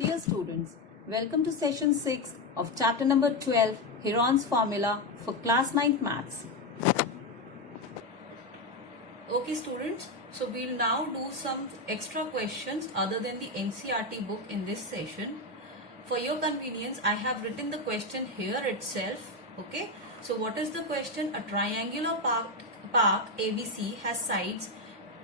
Dear students, welcome to session 6 of chapter number 12, Heron's formula for class 9 maths. Okay students, so we'll now do some extra questions other than the NCERT book in this session. For your convenience, I have written the question here itself. Okay, so what is the question? A triangular park ABC has sides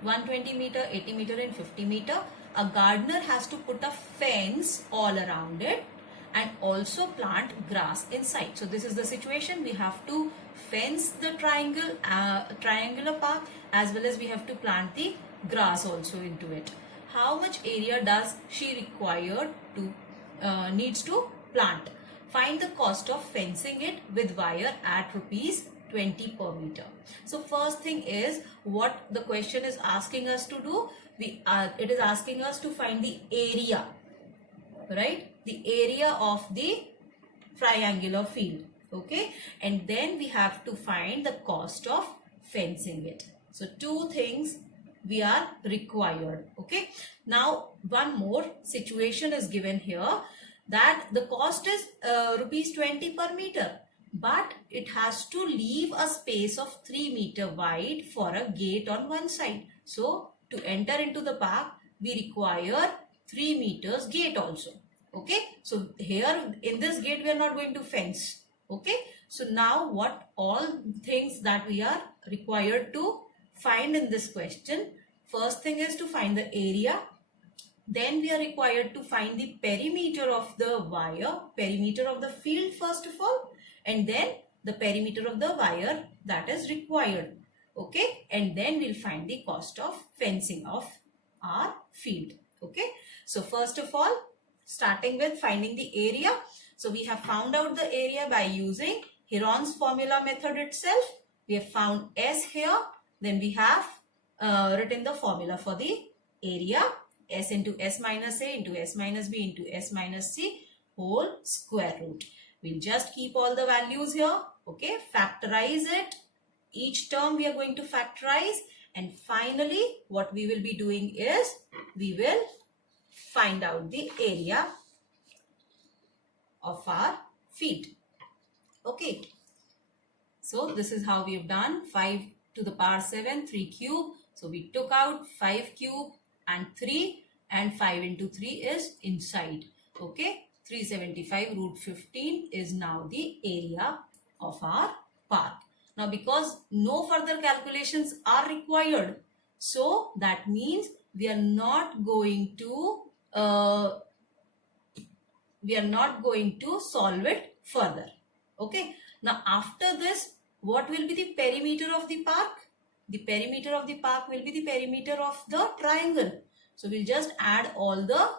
120 meter, 80 meter and 50 meter. A gardener has to put a fence all around it and also plant grass inside. So this is the situation. We have to fence the triangular park as well as we have to plant the grass also into it. How much area does she require to needs to plant? Find the cost of fencing it with wire at rupees 20 per meter. So first thing is what the question is asking us to do. It is asking us to find the area, right? The area of the triangular field. Okay, and then we have to find the cost of fencing it. So two things we are required. Okay, now one more situation is given here that the cost is rupees 20 per meter, but it has to leave a space of 3 meter wide for a gate on one side. So to enter into the park, we require 3 meters gate also. Okay, so here in this gate we are not going to fence. Okay, so now what all things that we are required to find in this question? First thing is to find the area. Then we are required to find the perimeter of the wire, perimeter of the field first of all, and then the perimeter of the wire that is required. Okay, and then we'll find the cost of fencing of our field. Okay, so first of all, starting with finding the area. So we have found out the area by using Heron's formula method itself. We have found S here. Then we have written the formula for the area. S into S minus A into S minus B into S minus C whole square root. We'll just keep all the values here. Okay, factorize it. Each term we are going to factorize, and finally what we will be doing is we will find out the area of our field. Okay, so this is how we have done 5 to the power 7, 3 cube. So we took out 5 cube and 3, and 5 into 3 is inside. Okay, 375 root 15 is now the area of our park. Now because no further calculations are required, so that means we are not going to solve it further. Okay, now after this, what will be the perimeter of the park? The perimeter of the park will be the perimeter of the triangle. So we'll just add all the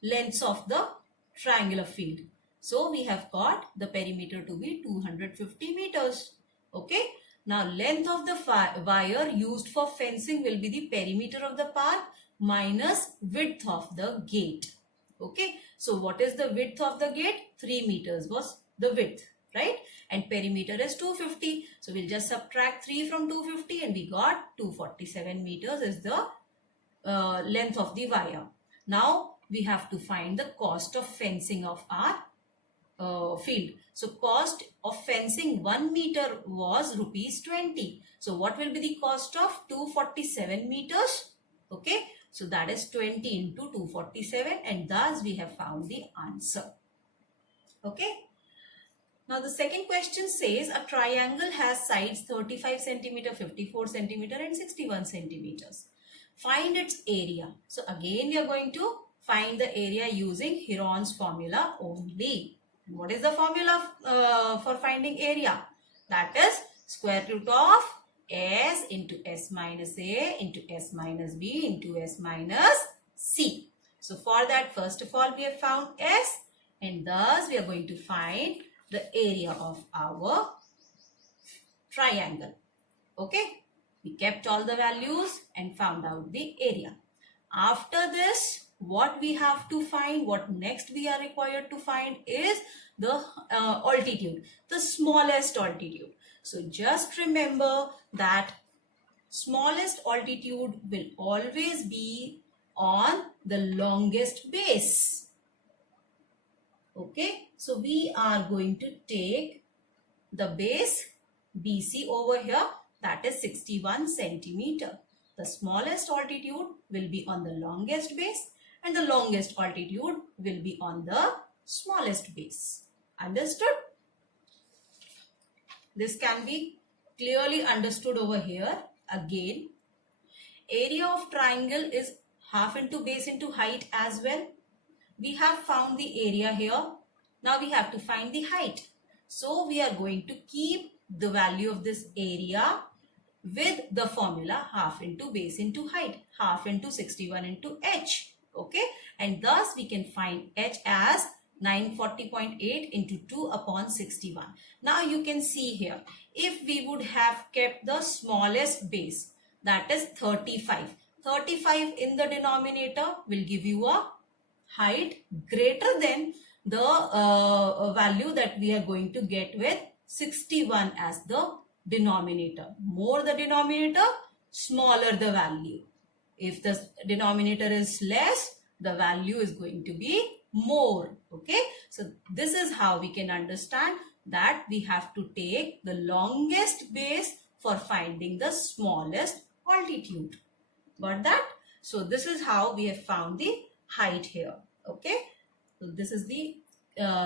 lengths of the triangular field. So we have got the perimeter to be 250 meters. Okay, now length of the wire used for fencing will be the perimeter of the park minus width of the gate. Okay, so what is the width of the gate? 3 meters was the width, right? And perimeter is 250. So we'll just subtract 3 from 250 and we got 247 meters is the length of the wire. Now we have to find the cost of fencing of our field. So cost of fencing 1 meter was rupees 20. So what will be the cost of 247 meters? Okay, so that is 20 into 247, and thus we have found the answer. Okay. Now the second question says a triangle has sides 35 centimeter, 54 centimeter and 61 centimeters. Find its area. So again we are going to find the area using Heron's formula only. What is the formula for finding area? That is square root of S into S minus A into S minus B into S minus C. So for that, first of all we have found S, and thus we are going to find the area of our triangle. Okay, we kept all the values and found out the area. After this, what we have to find, what next we are required to find is the altitude, the smallest altitude. So just remember that smallest altitude will always be on the longest base. Okay, so we are going to take the base BC over here, that is 61 centimeter. The smallest altitude will be on the longest base and the longest altitude will be on the smallest base. Understood? This can be clearly understood over here. Again, area of triangle is half into base into height as well. We have found the area here. Now we have to find the height. So we are going to keep the value of this area with the formula half into base into height, half into 61 into h. Okay, and thus we can find h as 940.8 into 2 upon 61. Now you can see here, if we would have kept the smallest base, that is 35. 35 in the denominator will give you a height greater than the value that we are going to get with 61 as the denominator. More the denominator, smaller the value. If the denominator is less, the value is going to be more. Okay, so this is how we can understand that we have to take the longest base for finding the smallest altitude. Got that? So this is how we have found the height here. Okay, so this is the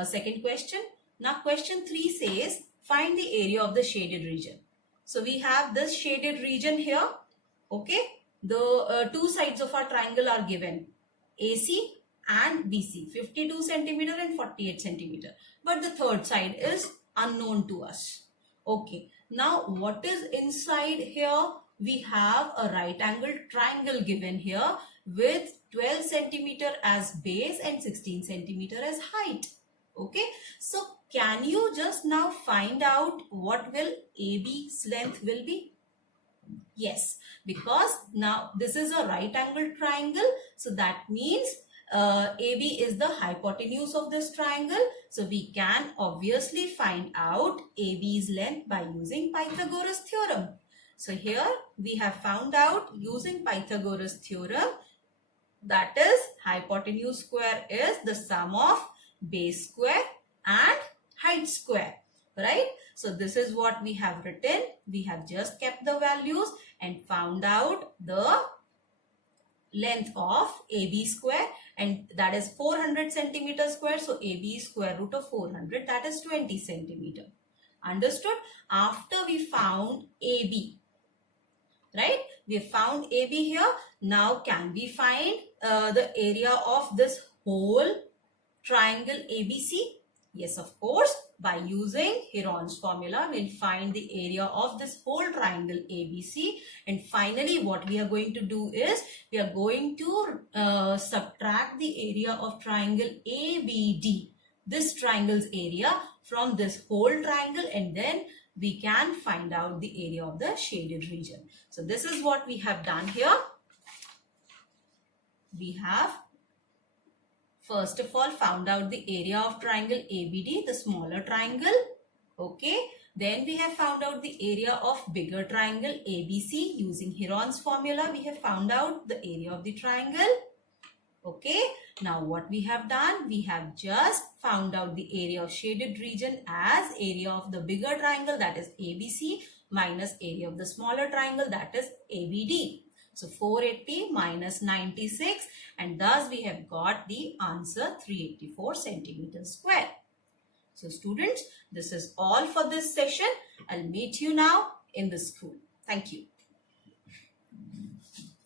second question. Now question 3 says find the area of the shaded region. So we have this shaded region here. Okay, the two sides of our triangle are given, AC and BC, 52 centimeter and 48 centimeter, but the third side is unknown to us. Okay, now what is inside here? We have a right angle triangle given here with 12 centimeter as base and 16 centimeter as height. Okay, so can you just now find out what will AB's length will be? Yes, because now this is a right angle triangle, so that means AB is the hypotenuse of this triangle. So we can obviously find out AB's length by using Pythagoras theorem. So here we have found out using Pythagoras theorem, that is hypotenuse square is the sum of base square and height square, right? So this is what we have written. We have just kept the values and found out the length of AB square, and that is 400 centimeter square. So AB is square root of 400, that is 20 centimeter. Understood? After we found AB, right? We have found AB here. Now can we find the area of this whole triangle ABC? Yes, of course. By using Heron's formula, we'll find the area of this whole triangle ABC. And finally, what we are going to do is, we are going to subtract the area of triangle ABD, this triangle's area, from this whole triangle, and then we can find out the area of the shaded region. So this is what we have done here. We have first of all found out the area of triangle ABD, the smaller triangle. Okay. Then we have found out the area of bigger triangle ABC. Using Heron's formula, we have found out the area of the triangle. Okay. Now what we have done, we have just found out the area of shaded region as area of the bigger triangle, that is ABC, minus area of the smaller triangle, that is ABD. So 480 minus 96, and thus we have got the answer 384 centimeters square. So students, this is all for this session. I'll meet you now in the school. Thank you.